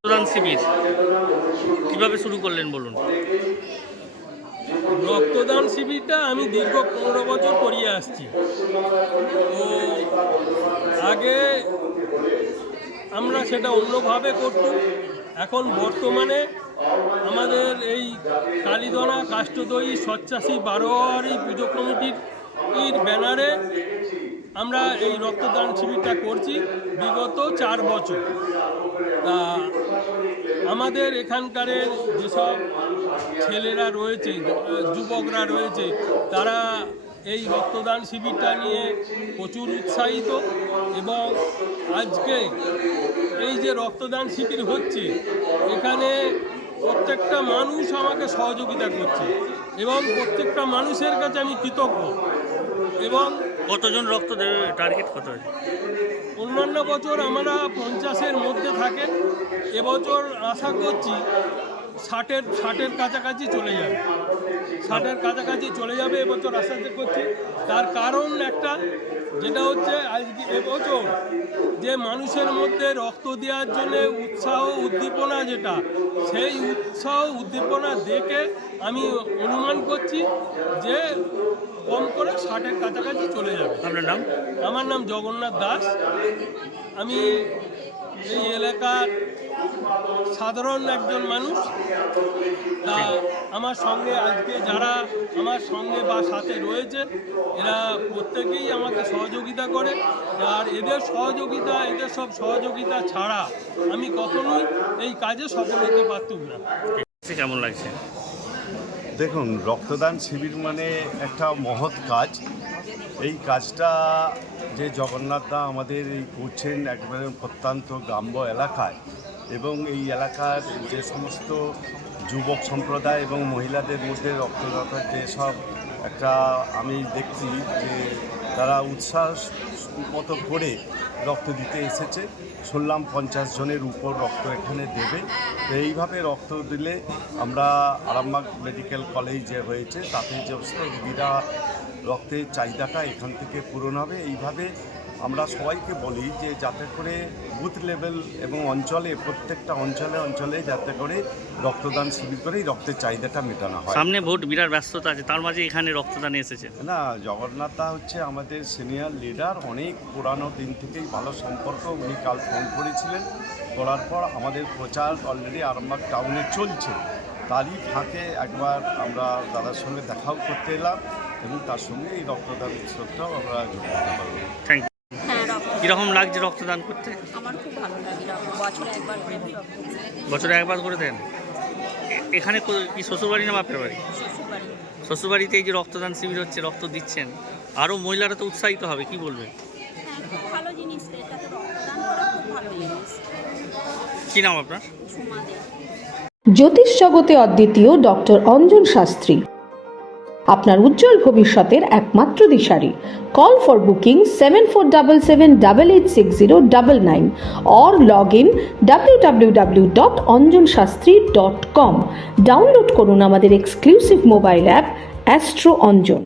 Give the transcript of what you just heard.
রক্তদান শিবির কিভাবে শুরু করলেন বলুন। রক্তদান শিবিরটা আমি দীর্ঘ 15 বছর করিয়ে আসছি। তো আগে আমরা সেটা অন্যভাবে করতাম। এখন বর্তমানে আমাদের এই কালীধনা কাষ্টদয়ী স্বচ্ছাসী বারোয়ারি পুজো কমিটির ব্যানারে আমরা এই রক্তদান শিবিরটা করছি বিগত 4 বছর। তা আমাদের এখানকার যেসব ছেলেরা রয়েছে, যুবকরা রয়েছে, তারা এই রক্তদান শিবিরটা নিয়ে প্রচুর উৎসাহিত এবং আজকে এই যে রক্তদান শিবির হচ্ছে এখানে প্রত্যেকটা মানুষ আমাকে সহযোগিতা করছে এবং প্রত্যেকটা মানুষের কাছে আমি কৃতজ্ঞ। এবং কতজন রক্ত দেবে টার্গেট কত? অন্যান্য বছর আমরা 50-এর মধ্যে থাকে, এবছর আশা করছি 60-এর কাছাকাছি চলে যাবে। 60-এর কাছাকাছি চলে যাবে এবছর আশা করছি। তার কারণ একটা, যেটা হচ্ছে আজকে এবছর যে মানুষের মধ্যে রক্ত দেওয়ার জন্য উৎসাহ উদ্দীপনা, যেটা সেই উৎসাহ উদ্দীপনা দেখে আমি অনুমান করছি যে কম করে 60-এর কাছাকাছি চলে যাবে। আপনার নাম? আমার নাম জগন্নাথ দাস। আমি এই এলাকার সাধারণ একজন মানুষ। তা আমার সঙ্গে আজকে যারা আমার সঙ্গে বা সাথে রয়েছে এরা প্রত্যেকেই আমাকে সহযোগিতা করে, আর এদের সব সহযোগিতা ছাড়া আমি কখনোই এই কাজে সফল হতে পারতাম না। কেমন লাগছে? দেখুন, রক্তদান শিবির মানে একটা মহৎ কাজ। এই কাজটা যে জগন্নাথ দা আমাদের এই করছেন একবারে প্রত্যন্ত গ্রাম্য এলাকায়, এবং এই এলাকার যে সমস্ত যুবক সম্প্রদায় এবং মহিলাদের মধ্যে রক্তদাতার যেসব একটা আমি দেখছি যে তারা উৎসাহ মতো করে রক্ত দিতে এসেছে। শুনলাম 50 জনের উপর রক্ত এখানে দেবে। তো এইভাবে রক্ত দিলে আমরা আরামবাগ মেডিকেল কলেজ যে হয়েছে তাতে যে রোগীরা রক্তের চাহিদাটা এখান থেকে পূরণ হবে। এইভাবে আমরা সবাইকে বলি যে যাতে করে বুথ লেভেল এবং অঞ্চলে প্রত্যেকটা অঞ্চলে যাতে করে রক্তদান শিবির করেই রক্তের চাহিদাটা মেটানো হয়। সামনে ভোট, বিরাট ব্যস্ততা আছে, তার মাঝে এখানে রক্তদানে এসেছে। না, জগন্নাথ দা হচ্ছে আমাদের সিনিয়র লিডার, অনেক পুরানো দিন থেকেই ভালো সম্পর্ক। উনি কাল ফোন করেছিলেন, করার পর আমাদের প্রচার অলরেডি আরামবাগ টাউনে চলছে। তারই ফাঁকে একবার আমরা দাদার সঙ্গে দেখাও করতে এলাম এবং তার সঙ্গে এই রক্তদান উৎসবটাও আমরা যোগ করতে পারবো। Thank you. কীরকম লাগছে রক্তদান করতে? আমার খুব ভালো লাগে। বছরে একবার করে আমি রক্ত দিই। বছরে একবার করে দেন? এখানে কি শ্বশুরবাড়ি না বাপের বাড়ি? শ্বশুরবাড়ি। শ্বশুরবাড়িতে এই যে রক্তদান শিবির হচ্ছে, রক্ত দিচ্ছেন, আরও মহিলারা তো উৎসাহিত হবে, কি বলবেন? হ্যাঁ, খুব ভালো জিনিস। এটাতে রক্তদান করা খুব ভালো জিনিস। কী নাম আপনার? সুমাদে। জ্যোতিষ জগতে অদ্বিতীয় ডক্টর অঞ্জন শাস্ত্রী, আপনার উজ্জ্বল ভবিষ্যতের একমাত্র দিশারি। Call for booking 7477886099 or log in www.anjanshastri.com। Download করুন আমাদের exclusive mobile app astro Anjan.